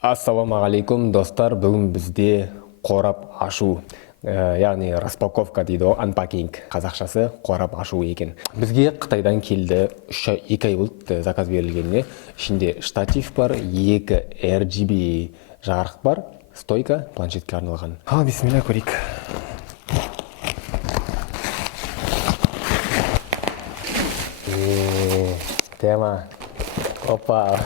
Ассалаумағалейкум достар, бүгін бізде қорап ашу, яғни распаковка дейді, анпакинг, қазақшасы қорап ашу екен. Бізге Қытайдан келді, 2 ай болды заказ берілгеніне. Ішінде штатив бар, 2 RGB жарық бар, стойка, планшетке арналған. Ал, бисмилля, көрейік. Тема. Опа.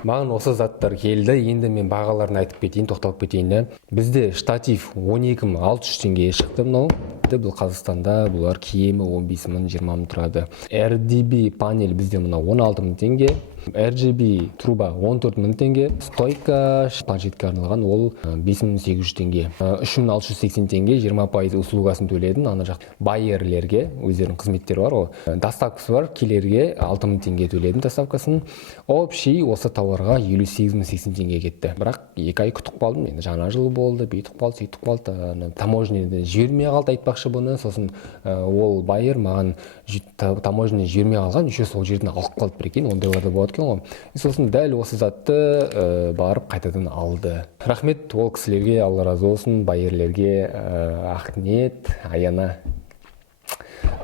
Маған осы заттар келді, енді мен бағаларын айтып кетейін, тоқталып кетейін. Бізде штатив 12.600 теңгеге шықты мынау. Бұл Қазақстанда бұлар киемі 15.000, 20.000 тұрады. RGB панель бізде мына 16.000 теңге. RGB труба 14.000 теңге. Стойка планшетке арналған ол 5.800 теңге. 3.680 теңге 20% услугасын төледім. Ана жақ байерлерге өздерінің қызметтері бар ғой. Доставкасы бар, келерге 6.000 теңге төледім доставкасын. Общий осы тауарға 58.080 теңге кетті. Бірақ 2 ай күтіп қалдым. Енді жаңа жыл болды, бүйтіп қалды, сөйтіп қалды. Таможнядан жібермей қалды айтпақшы бұны. Сосын ол байер маған таможнядан жібермей қалған, еще сол жерден алып қалды прикинь, ондайлар да болады екен ғой. Сосын дәл осы затты барып қайтадан алды. Рахмет ол кісілерге, Алла разы болсын, байерлерге, Ахмет, Аяна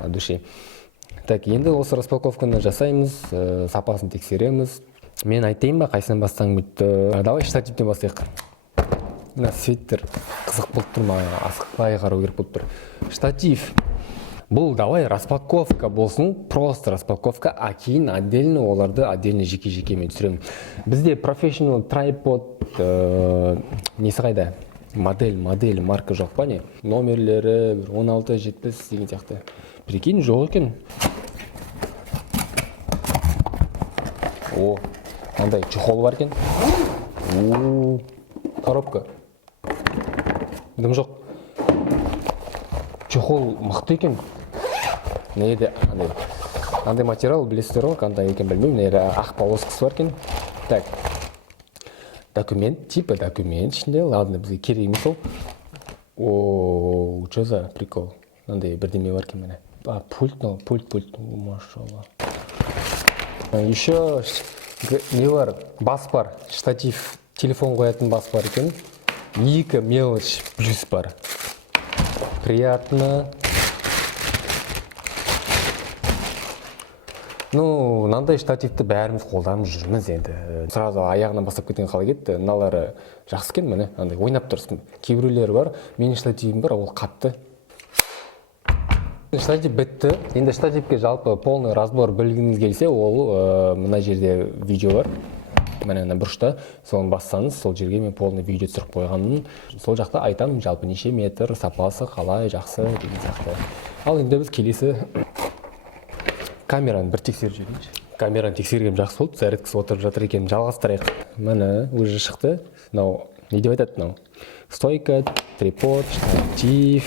от души. Так, енді осы распаковканы жасаймыз, сапасын тексереміз. Мен айтайын ба, қайсынан бастаң бітті? Давай штативтен бастайық. Мына светтер қызық болып тұр ма, асықпай қарау керек болып тұр. Штатив. Бұл давай распаковка болсын, просто распаковка, а кейін отдельно оларды отдельно жеке-жеке мен түсіремін. Бізде professional tripod несі қайда? Модель, марка жоқ па не? Номерлері 16, 70 деген сияқты. Прикинь, жоқ екен. О, мынандай чехол бар екен. Коробка. Дым жоқ. Чехол мықты екен. Нейді, андай материал білесіздер ғой, қандай екен білмеймін. Нейді ақ полоскасы бар екен. Так. Документ, типа документ ішінде. Ладно, бізге керек емес ол. О, что за прикол? Андай бірдеме бар екен міне. Пульт, машалла. Еще не бар, бас бар, штатив, телефон қоятын бас бар екен. 2 мелочь плюс бар. Приятно. Ну, мынандай штативті бәріміз қолданып жүрміз енді. Сразу аяғынан бастап кеткен қалай кетті. Мыналары жақсы екен міне, андай ойнап тұрсын. Кейбіреулері бар, менің штативім бар, ол қатты. Штатив бітті. Енді штативке жалпы полный разбор білгіңіз келсе, ол мына жерде видео бар. Мына бұрышта, соны бассаңыз, сол жерге мен полный видео түсіріп қойғанмын. Сол жақта айтамын, жалпы неше метр, сапасы қалай, жақсы деген сияқты. Ал енді біз келесі камераны бір тексеріп жіберейінші. Камераны тексергенім жақсы болды, зарядкасы отырып жатыр екен, жалғастырайық. Міне, уже шықты. Мынау не деп айтады мынау? Стойка, трипод, штатив.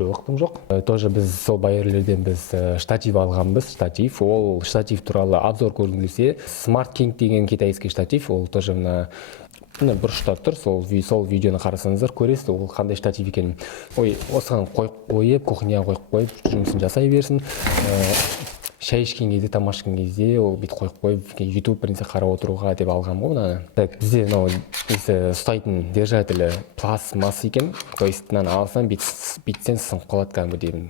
Жоқ. Тоже біз сол байерлерден біз штатив алғанбыз. Штатив, ол штатив туралы обзор көргіңізсе, Smart King деген китайский штатив, ол тоже мына бұрышта тұр, сол видеоны қарасаңыздар көресіз, ол қандай штатив екенін. Ой, осыған қойып, кухняға қойып, жұмысын жасай берсін. Шай ішкен кезде, тамақ ішкен кезде ол бет қойып, YouTube бірінсе қарап отыруға деп алған ғой мынаны. Так, бізде мынау ұстайтын держателі пластмасс екен. То есть мынаны алсам, битсен сынып қалады кәдімгідей.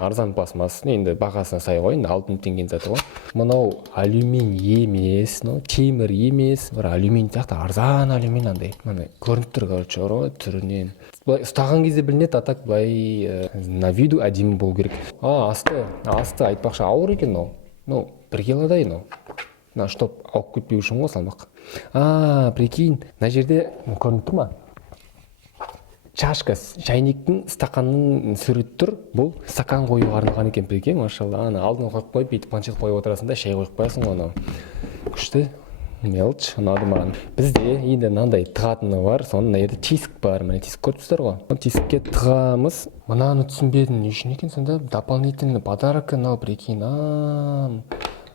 Арзан пластмасс, енді бағасына сай ғой, 6.000 теңге заты ғой. Мынау алюминий емес, темір емес, бір алюминий сияқты арзан алюминий андай. Мынандай көрініп тұр, короче, түрінен. Былай ұстаған кезде білінеді, а так былай на виду әдемі болу керек. Асты айтпақшы ауыр екен мынау. Ну, 1 килодай мынау. Мына штоп ауып кетпеу үшін ғой салмақ. Прикинь, мына жерде көрініп тұр ма? Чашка, шайниктің стақанның сурет тұр. Бұл стакан қоюға арналған екен, прикинь, машалла. Алдын қойып қойып, бүйтіп планшет қойып отырасың да, шай қойып қоясың ғой анау. Күшті. Мелч, ұнады маған. Бізде енді мынандай тығатыны бар, соның мына жерде тесік бар. Міне тесік көріп тұрсыздар ғой. Тесікке тығамыз. Мынаны түсінбедім, не үшін екен сонда? Дополнительный подарок мынау, прикинь.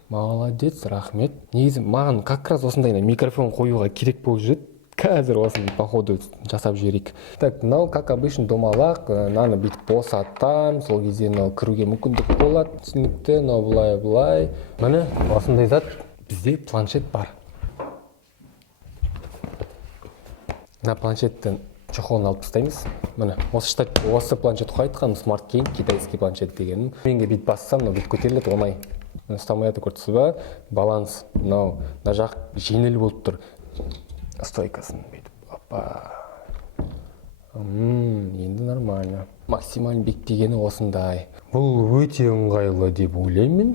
Молодец, рахмет. Негізі маған как раз осындай микрофон қоюға керек болып жүреді. Қазір осын походу жасап жіберейік. Так, мынау как обычно домалақ, мынаны бүйтіп босатам, сол кезде мынау кіруге мүмкіндік болады. Түсінікті, мынау былай. Міне осындай зат бізде планшет бар. Мына планшеттен чехолын алып тастаймыз. Міне осы планшет айтқан Smart King китайский планшет дегенім. Менге бүйтіп бассам, мынау бүйтіп көтеріледі, оңай. Ұстамай көрдіңіз ба? Баланс. Мынау мына жақ жеңіл болып тұр. Стойкасын бүйтіп. Опа. Енді нормально. Максимально бектегені осындай. Бұл өте ыңғайлы деп ойлаймын.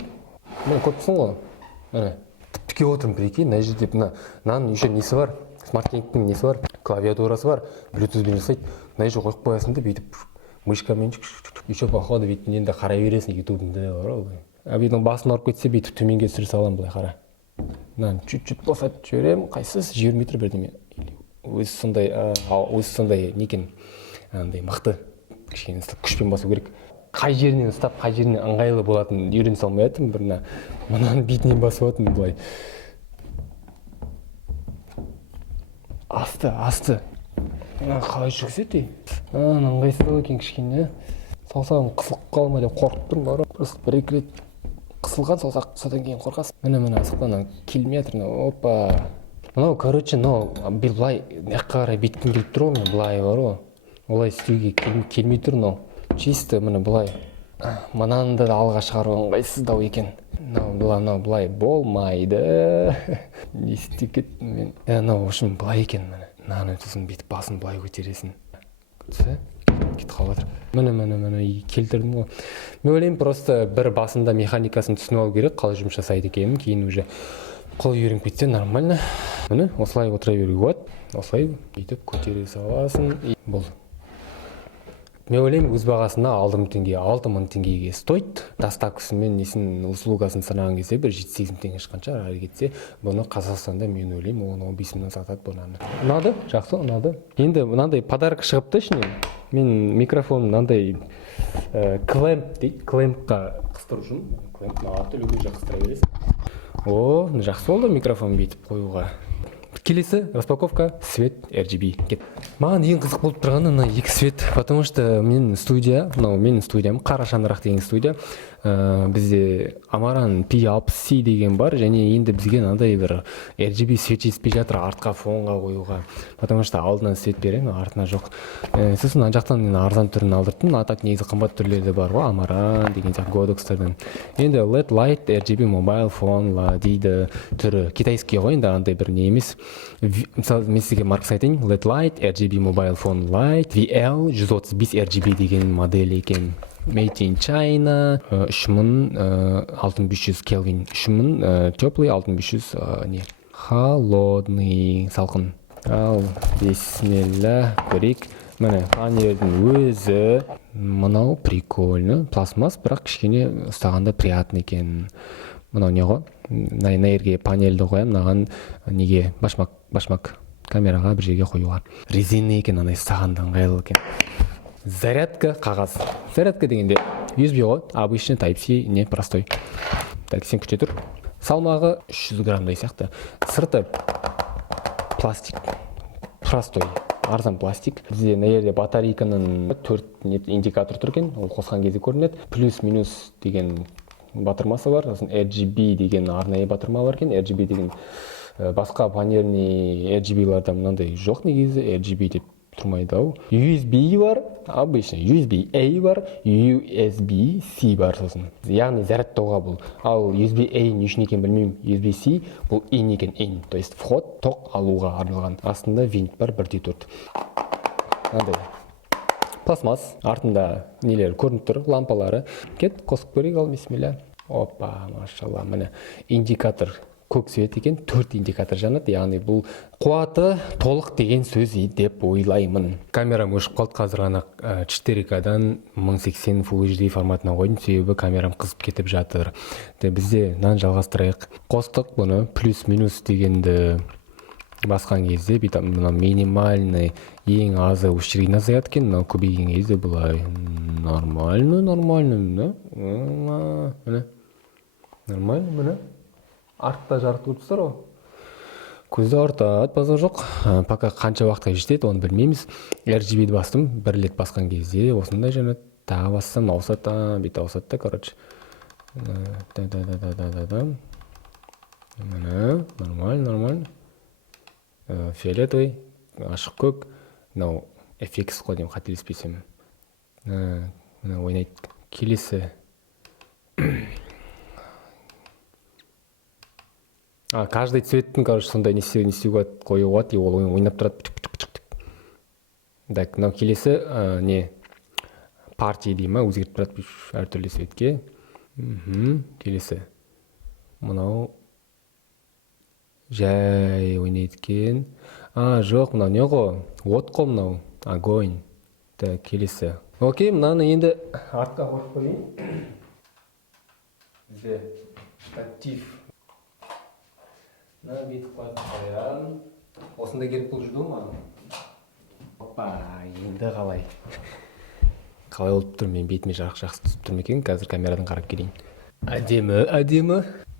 Міне көріпсің ғой. Міне тіпке отырмын, прикинь, мына жерде мынаның еще несі бар. Smart King'тің несі бар? Клавиатурасы бар. Bluetooth-бен жасайды. Мына жерге қойып қоясың да бүйтіп мышкамен еще походу бүйтіп енді қарай бересің YouTube-ды бар ғой. Бүйтіп басын ұрып кетсе бүйтіп төменге түсіре саламын былай қара. Мынаны чуть-чуть босатып жіберемін. Қайсысы 20 метр бірдеме. Өзі сондай некен, андай мықты. Кішкене күшпен басу керек. Қай жерінен ұстап, қай жерінен ыңғайлы болатын үйрене салмай жатырмын. Бір мынаның бетінен басып жатырмын былай. Асты. Қалай жүрседі? Ыңғайсыздау екен кішкене. Саусағым қысылып қалма деп қорқып тұрмын бар. Просто бір-екі рет қысылған саусақ, содан кейін қорқасың. Міне асықпан келмей жатыр. Опа. Мынау, короче, былай неққа қарай беткім келіп тұр ғой, мен былай бар ғой. Олай істеуге келмей тұр, чисто міне былай. Мынаны да алға шығару ыңғайсыздау екен. Былай болмайды. Не істеп кеттім мен. В общем, былай екен міне. Мынаны сосын бүйтіп басын былай көтересің. Кетіп қалып жатыр. Міне келтірдім ғой. Мен ойлаймын, просто бір басында механикасын түсініп алу керек, қалай жұмыс жасайды екенін, кейін уже қол үйреніп кетсе нормально. Міне осылай отыра беруге болады. Осылай бүйтіп көтере саласың. Бұл. Мен ойлаймын, өз бағасында 6000 теңгеге стоит. Доставкасымен несін услугасын санаған кезде бір 7-8 теңге шыққанша әрі кетсе, бұны Қазақстанда мен ойлаймын, 10-15 мыңнан сатады бұнаны. Ұнады? Жақсы, ұнады. Енді мынандай подарок шығыпты ішінен. Мен микрофон мынандай клемп дейді, клемпқа қыстыру үшін. Клемпқа аты үлгі қыстыра бересің. Жақсы болды микрофон бүйтіп қоюға. Келесі распаковка свет RGB. Маған ең қызық болып тұрғаны мына екі свет, потому что менің студиям қара шаңырақ деген студия. Бізде Amaran P60C деген бар, және енді бізге мынандай бір RGB свет жетіспей жатыр артқа фонға қоюға. Потому что алдынан свет беремін, артына жоқ. Сосын ана жақтан арзан түрін алдырттым. Так негізі қымбат түрлері де бар ғой, Amaran деген сияқты Godox'тардан. Енді LED Light RGB Mobile Phone дейді түрі. Китайский ғой, енді андай бір не емес. Мысалы, мен сізге маркасын айтайын. LED Light RGB Mobile Phone Light VL135 RGB деген модель екен. Made in China, 3500 Kelvin, 3000 теплый, 6500 не холодный, салқын. Ал бисмилля, көрейік. Міне панельдің өзі мынау прикольно, пластмасс, бірақ кішкене ұстағанда приятный екен. Мынау не ғой? Наерге панельді қоям, мынаған неге башмак камераға бір жерге қоюға. Резина екен, анай ұстағанда ыңғайлы екен. Зарядка қағаз. Зарядка дегенде USB ғой, обычный Type-C, не простой. Так, сен күте тұр. Салмағы 300 граммдай сияқты. Сырты пластик. Простой, арзан пластик. Бізде наерде батарейканың 4 индикатор тұр екен, ол қосқан кезде көрінеді. Плюс-минус деген батырмасы бар. Сосын RGB деген арнайы батырма бар екен. RGB деген басқа панельный RGB-ларда мынандай жоқ негізі, RGB деп тұрмайды ау. USB бар, обычно USB-A бар, USB-C бар сосын. Яғни зарядтауға бұл. Ал USB-A не үшін екен білмеймін. USB-C бұл in екен, in. То есть вход, тоқ алуға арналған. Астында винт бар, 1.4. Андай. Пластмасс, артында нелер көрініп тұр, лампалары. Кет, қосып көрейік ал, бисмилля. Опа, машалла, міне индикатор. Көк свет екен, 4 индикатор жанады, яғни бұл қуаты толық деген сөз деп ойлаймын. Камерам өшіп қалды, қазір ғана 4К-дан 1080 Full HD форматына қойдым, себебі камерам қызып кетіп жатыр. Бізде нан жалғастырайық. Қостық бұны плюс-минус дегенді басқан кезде, мына минимальный ең азы өшірген азаят екен, мынау көбейген кезде бұлай нормально, нормально, артта жарық көріп тұрсыздар ғой. көзді ауыртады, базар жоқ. Пока қанша уақытқа жетеді, оны білмейміз. RGB'ді бастым, бір рет басқан кезде осындай жаңа тағы бассам ауысады, бүйтіп ауысады да, короче. Нормально. Фиолетовый, ашық көк, мынау FX қой деймін, қателеспесем. Мына ойнайды. Келесі. Каждый цветтің, короче, сондай не істеуге қою болады, и ол ойнап тұрады. Так, мынау келесі, не партия дей ма, өзгеріп тұрады әртүрлі цветке. Келесі. Мынау жай ойнайды екен. Жоқ, мынау не ғой? От қой мынау. Огонь. Так, келесі. Окей, мынаны енді артқа қойып қойайын. Бізде штатив. Мына бетіп қояйын. Осында керек болып жүрді ма? Опа, енді қалай? Қалай болып тұр? Мен бетіме жақсы түсіп тұр ма екен? Қазір камерадан қарап келейін. Әдемі.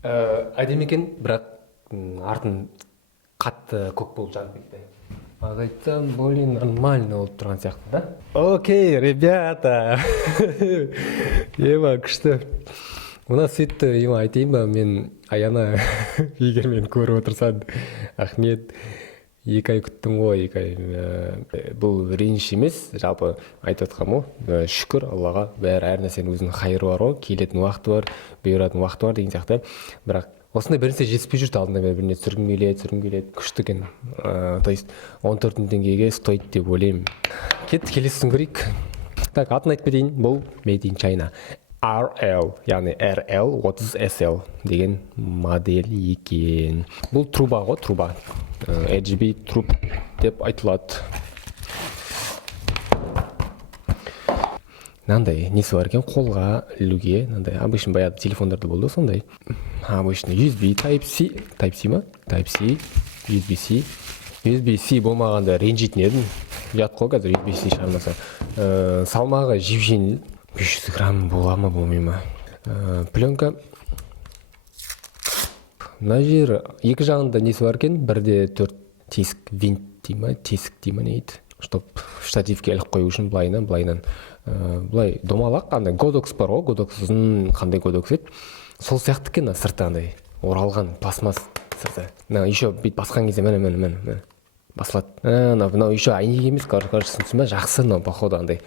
Әдемі екен, бірақ артын қатты көк болып жанып кетті. Айтсам, нормально болып тұрған сияқты, да? Окей, ребята. Күшті. Мына светті айтайын ба, мен Аяна егер мен көріп отырсам, рахмет. 2 ай күттім ғой, 2 ай. Бұл реніш емес, жалпы айтып отқам ғой. Шүкір Аллаға, әр нәрсенің өзінің қайыры бар ғой, келетін уақыты бар, бұйыратын уақыты бар деген сияқты. Бірақ осындай бірінсе жетіспей жүрді, алдында біріне түсіргім келеді, күшті екен. То есть 14 000 теңгеге стоит деп ойлаймын. Келесісін көрейік. Так, атын айтып кетейін, бұл Made in China. RL, яғни RL 30 SL деген модель екен. Бұл труба ғой, труба. RGB труб деп айтылады. Нандай несі бар екен, қолға ілуге, нандай обычно баяғы телефондарда болды сондай. Обычно USB Type-C ма? Type-C, USB-C. USB-C болмағанда ренжитін едім. Ұят қой қазір USB-C шығармаса. Салмағы жеп-жеңіл 500 грамм бола ма, болмай ма? Пленка. Мына жер екі жағында несі бар екен, бірде 4 тесік винт дейма, тесік дейма нейді. Чтоб штативке іліп қою үшін былайынан. Былай домалақ, қандай годокс бар ғой, годоксын қандай годокс еді. Сол сияқты екен, сырты андай оралған пластмасс сырты. Еще бит басқан кезде міне басылады. Мынау еще айнек емес, көрсінсің ба, жақсы мынау походу андай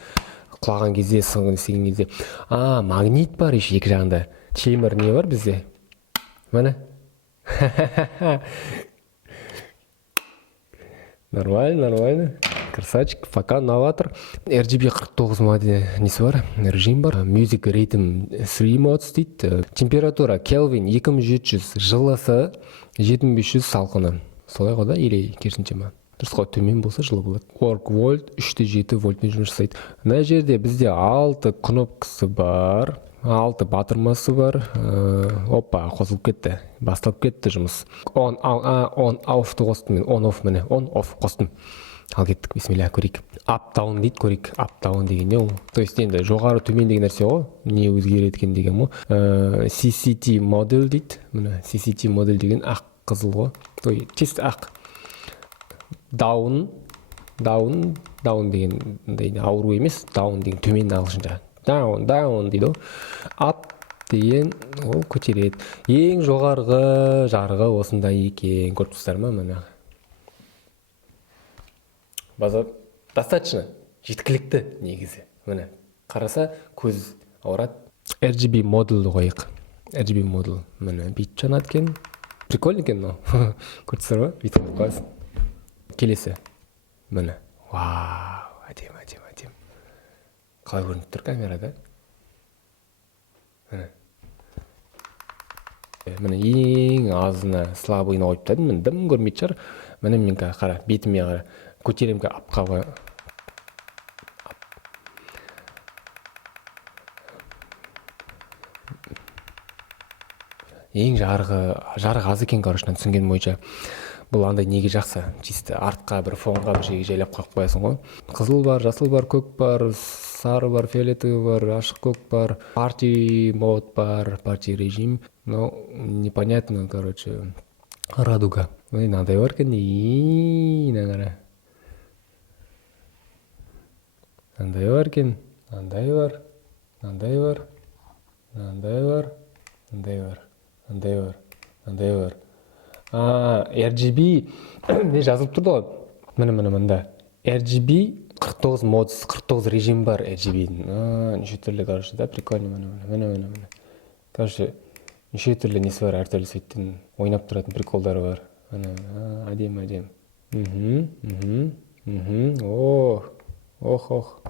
құлаған кезде, сыңғын істеген кезде. Магнит бар еще екі жағында. Чеймер не бар бізде? Міне. Нормально. Красавчик, пока новатор. RGB 49 модель несі бар? Режим бар. Music Rhythm 3 modes дейді. Температура Kelvin 2700, жылысы 7500 салқыны. Солай ғой да, или керісінше ма? Дұрыс қой, төмен болса жылы болады. Work volt 3.7 вольтпен жұмыс жасайды. Мына жерде бізде 6 кнопкасы бар. 6 батырмасы бар. Опа, қосылып кетті. Басталып кетті жұмыс. On off-ты қостым мен. On off міне. On off қостым. Ал кеттік, бисмилля, көрейік. Up down дейді, көрейік. Up down деген не ол? То есть енді жоғары төмен деген нәрсе ғой. Не өзгереді екен деген ғой. CCT модель дейді. Міне CCT модель деген ақ қызыл ғой. Той чист ақ. Down деген ауру емес. Down деген төмен ағылшынша. Down дейді ғой. Up деген ол көтереді. Ең жоғарғы жарығы осындай екен. Көріп тұрсыздар ма міне? Базар достаточно жеткілікті негізі. Міне қараса көз ауырады. RGB модульді қойық. RGB модуль міне бүйтіп жанады екен. Прикольно екен мынау. Көрдіңіздер ма? Бүйтіп қойсын. Келесі. Міне. Вау, әдемі. Қалай көрініп тұр камерада? Міне ең азына слабыйына қойып тастадым. Міне дым көрмейді шығар. Міне мен қара, бетіме қара. Көтеремге апқаға. Ең жарығы аз екен, короче, түсінген бойынша. Бұл андай неге жақсы, чисті артқа бір фонға бір жерге жайлап қойып қоясың ғой. Қызыл бар, жасыл бар, көк бар, сары бар, фиолетовый бар, ашық көк бар, парти мод бар, парти режим. Но непонятно, короче, Радуга. Ой, мынандай бар екен. Мына қара. Мынандай бар екен. Мынандай бар. Мынандай бар. Мынандай бар. Мындай бар. Мындай бар. Мындай бар. RGB не жазылып тұрды ғой. Міне мында. RGB 49 модс, 49 режим бар RGB-дің. Неше түрлі, короче, да, прикольно. Міне. Короче, неше түрлі несі бар, әртүрлі светтен ойнап тұратын приколдары бар. Әдем. Ох.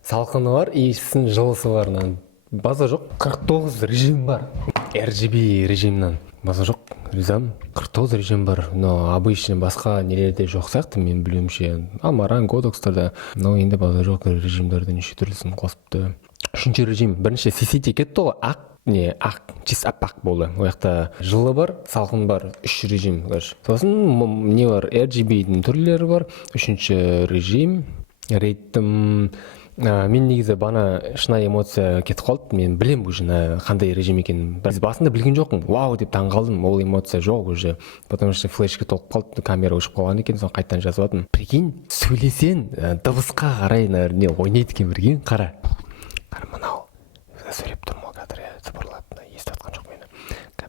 Салқыны бар, иісін жылысы бар. База жоқ, 49 режим бар. RGB режимнан. База жоқ, ризам. 49 режим бар. Но обычно басқа нелерде жоқ сияқты, мен білуімше. Амаран, Godokстарда. Но енді база жоқ режимдерді неше түрлісін қосыпты. Үшінші режим. Бірінші CCT кетті ғой, ақ, чист аппақ болды. Ол жақта жылы бар, салқын бар, 3 режим. Сосын не бар, RGB-дің түрлері бар. Үшінші режим. Рейттім. Мен негізі бана шынайы эмоция кетіп қалды. Мен білем уже қандай режим екенін. Біз басында білген жоқпын. Вау деп таңғалдым. Ол эмоция жоқ уже. Потому что флешка толып қалды, камера өшіп қалған екен, соны қайтадан жазып жатырмын. Прикинь, сөйлесең, дыбысқа қарай не ойнайды екен, білген? Қара мынау. Сөйлеп тұрмын ол кадр, сыбырлады. Естіп жатқан жоқ мені.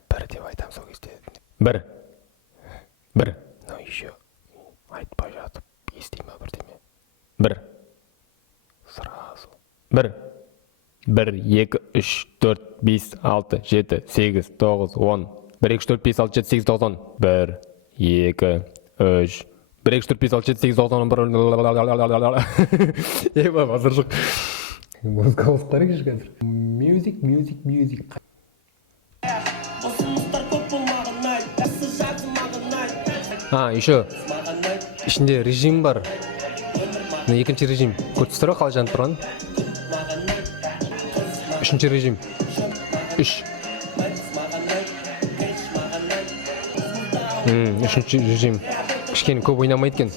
Бір деп айтамын сол кезде. Бір. Но еще айтпай жатып естей ма бірдеме. Бір. Сразу. 1, 2, 3, 4, 5, 6, 7, 8, 9, 10. 1, 2, 4, 5, 6, 7, 8, 9, 10. 1, 2, 3. 1, 2, 4, 5, 6, 7, 8, 9, 10. Еба, базар жоқ. Музыка қосып қарайықшы қазір. Music. Еще. Ішінде режим бар. Екінші режим. Көрдіңіздер ғой қалай жанып тұрған? Үшінші режим. 3. Үшінші режим. Кішкене көп ойнамайды екен.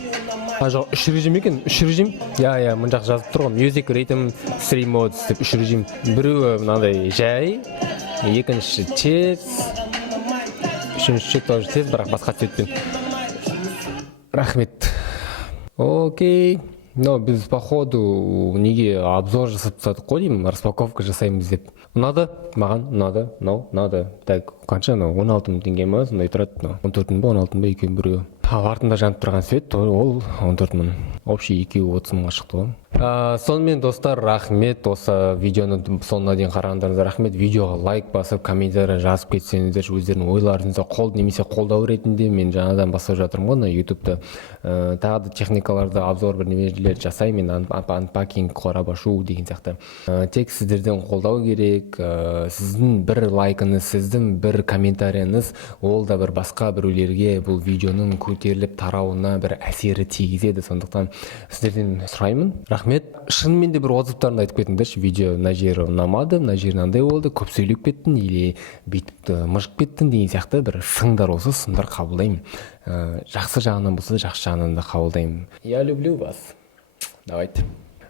Жоқ, 3 режим екен. 3 режим. Мына жақ жазып тұр ғой. Music, Rhythm, 3 modes деп 3 режим. Біреуі мынандай жай, екінші тез, үшінші тоже тез, бірақ басқа цветпен. Рахмет. Окей. Но біз походу неге обзор жасап тастадық қой деймін, распаковка жасаймыз деп. Ұнады? Маған ұнады. Так, қанша? 16 мың теңге ма? Сондай тұрады. 14 мың ба, 16 мың ба, екеуін біреуі. Артында жанып тұрған свет, ол 14 мың. Общий екеуі 30 мыңға шықты ғой. Сонымен достар, рахмет. Осы видеоны соңына дейін қарағандарыңызға рахмет. Видеоға лайк басып, комментарий жазып кетсеңіздер, өздерінің ойларыңызды немесе қолдау ретінде мен жаңадан бастап жатырмын ғой YouTube-та. Тағы да техникаларды, обзор бір немелер жасаймын, анпакинг, қорабашу деген сияқты. Тек сіздерден қолдау керек. Сіздің бір лайкыңыз, сіздің бір комментарийіңіз, ол да бір басқа біреулерге бұл видеоның көтеріліп тарауына бір әсері тигізеді. Сондықтан сіздерден сұраймын. Рахмет. Шынымен де бір отзывтарыңды айтып кетіңдерші. Видео мына жері ұнамады, мына жері мынандай болды, көп сөйлеп кеттің или бүйтіп мыжып кеттің деген сияқты бір сындар болса, сындар қабылдаймын. Жақсы жағынан болса, жақсы жағынан да қабылдаймын. Я люблю вас. Давайте.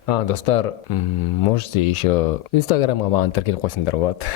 Достар, можете еще инстаграмға маған тіркеліп қойсаңдар болады.